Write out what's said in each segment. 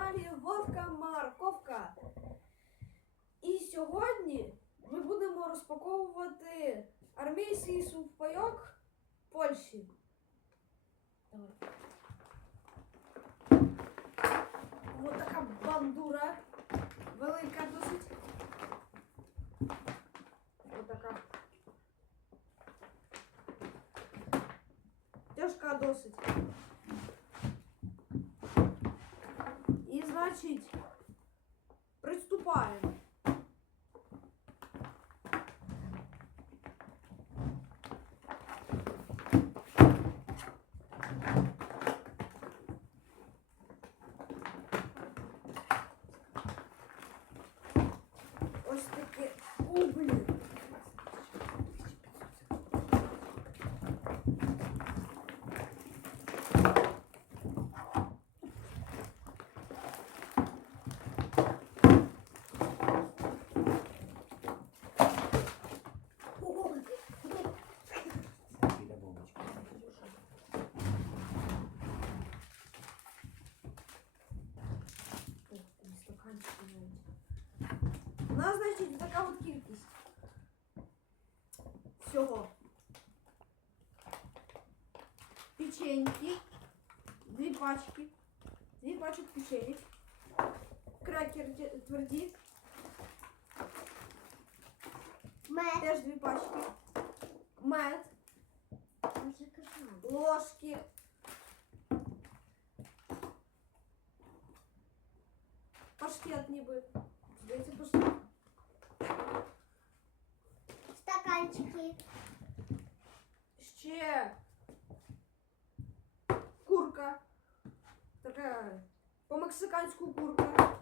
каналі Вовка Марковка. І сьогодні ми будемо розпаковувати армійський сухпайок Польщі. Давай. Ось така бандура. Велика досить. Ось така. Тяжка досить. Всього. Печеньки. Дві пачки. Дві пачок печенек. Крекер те- тверді. Мед. Теж дві пачки. Мед. Вже казала. Ложки. Паштет ніби. Здається, паштет. Стаканчики. Ще курка. Така по-мексиканську курка.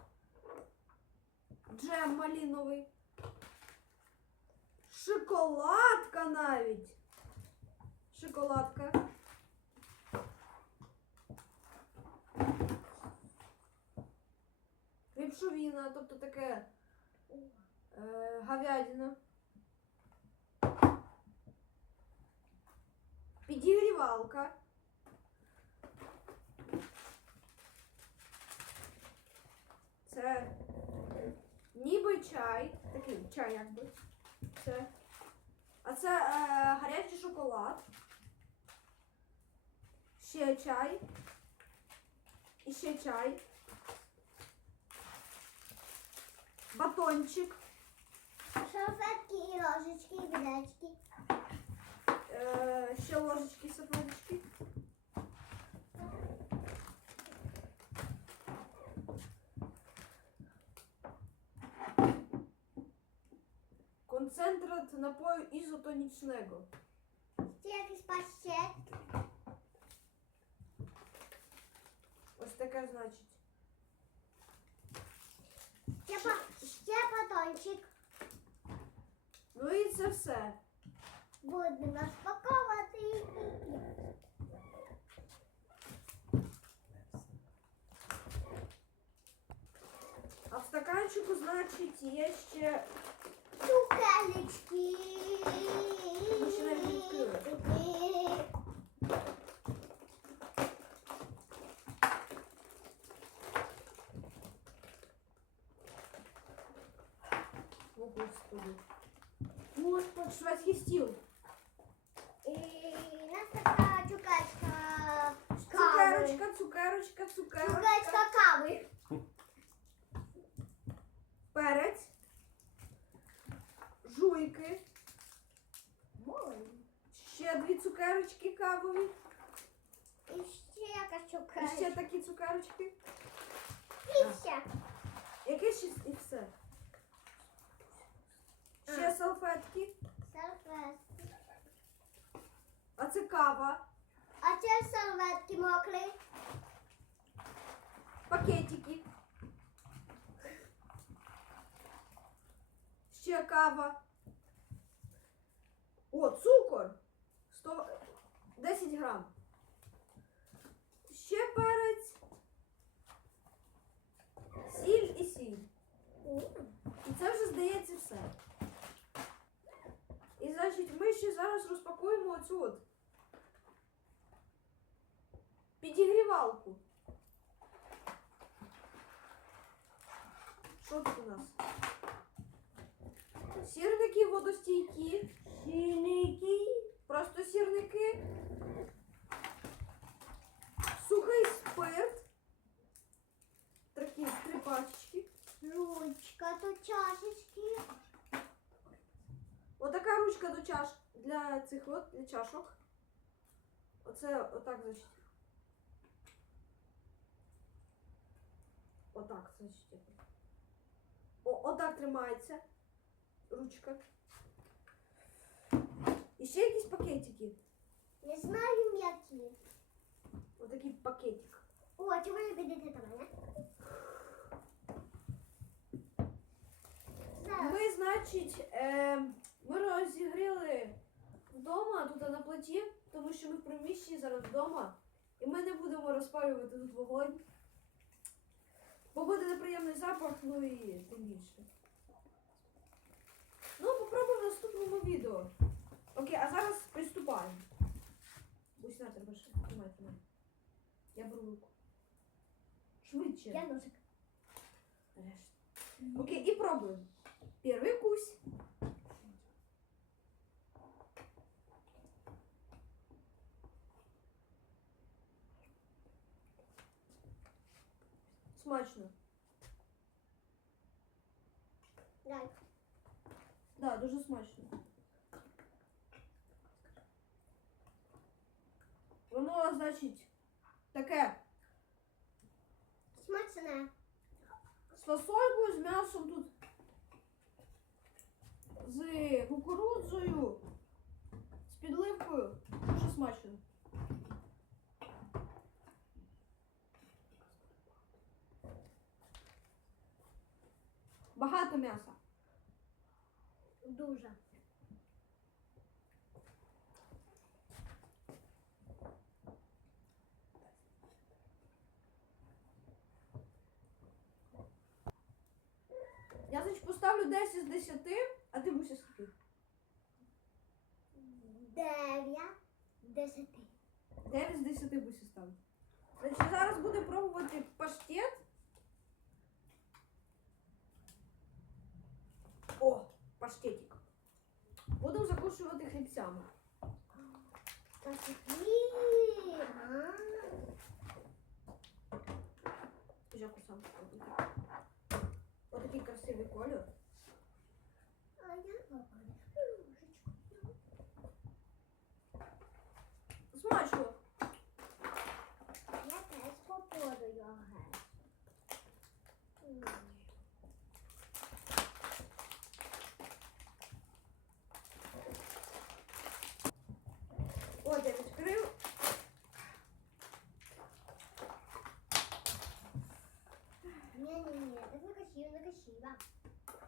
Джем малиновий. Шоколадка навіть. Шоколадка. Ліпшовіна, тобто таке е, говядина. Підігрівалка. Це ніби чай. Такий чай якби. Це. А це е, гарячий шоколад. Ще чай. І ще чай. Батончик. Шалфетки і ложечки, і відечки. Е, ще ложечки, сапожечки. Концентрат напою ізотонічного. Ще якийсь паштет. Ось таке значить. Ще, па- ще батончик. Ну і це все. Будемо розпаковувати. А в стаканчику, значить, є ще Цукерочки. Ми ще навіть не відкрили. О, господи. Господи. Шведський стіл. Цукерочка, цукерочка, цукерочка. Цукерочка кави. Перець. Жуйки. Ще дві цукерочки кавові. І ще якась І ще такі цукерочки. І ще. Яке ще і все. Ще салфетки. Салфетки. А це кава. А це салфетки мокрі. Пакетики. Ще кава. О, цукор. 100... 10 грам. Ще перець. Водостійкі. Синики. Просто сірники. Сухий спирт. Такі три пачечки. Ручка до чашечки. Отака ручка до чаш для цих от, для чашок. Оце отак, значить. Отак, значить. О, отак тримається. Ручка. І ще якісь пакетики. Не знаю м'які. Отакий пакетик. О, а чому не підете до мене? Зараз. Ми, значить, е, ми розігріли вдома тут на плиті, тому що ми в приміщенні зараз вдома. І ми не будемо розпалювати тут вогонь. Бо буде неприємний запах, ну і тим більше. Я беру руку. Швидше. Я носик. Нарешті. Окей, і пробуємо. Перший кусь. Смачно. Дай. Да, дуже смачно. Воно, значить, Таке Смачне. з фасолькою, з м'ясом тут. З кукурудзою, з підливкою. Дуже смачно. Багато м'яса. Дуже. Я, значить, поставлю 10 з 10, а ти будеш скільки? Дев'ять. Десяти. 9 з 10 будеш ставити. Значить, зараз буду пробувати паштет. О, паштетик. Буду закушувати хлібцями. Десяти. А. Жаку recolho?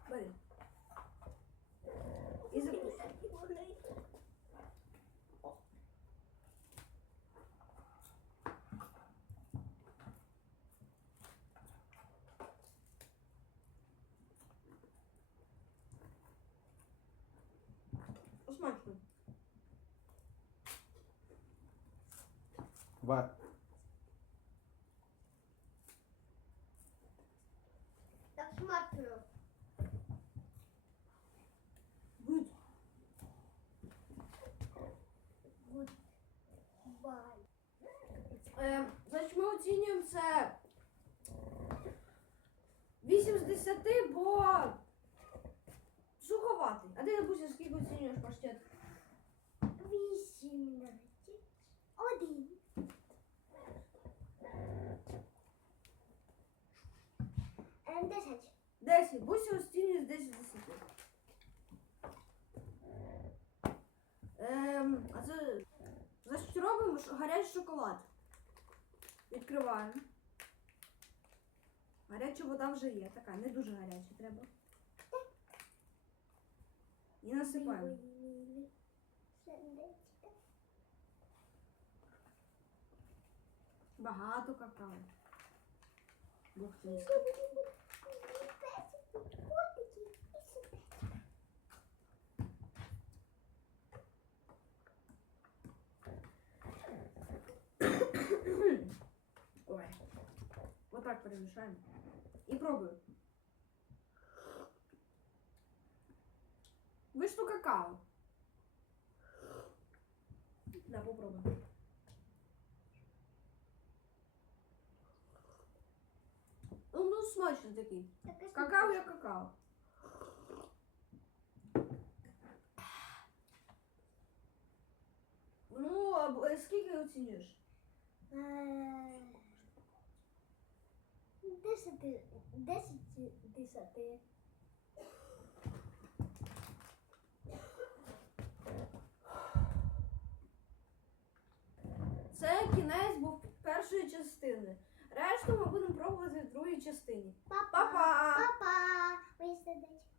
Бери. І закусуй. Смачно. Ва... Так смачно. Good. Гуд. Бай. Е, значить, ми оцінюємо це 8 з 10, бо суховатий. А ти, допустим, скільки оцінюєш паштет? Вісімнадцять. Один. Ем, Десять. 10. Буся оцінює з 10 з 10. Ем, а це значить робимо ш- гарячий шоколад. Відкриваємо. Гаряча вода вже є, така, не дуже гаряча треба. І насипаємо. Багато какао. Бог ти. перемішаємо. и пробую. Вийшло какао. Да, он Ну, ну смачный такой а Какао я какао. Ну, а э, сколько скільки оцінюєш? Э, 10 10. Це кінець був першої частини. Решту ми будемо пробувати в другій частині. Па-па! Па-па! Мої сердечки.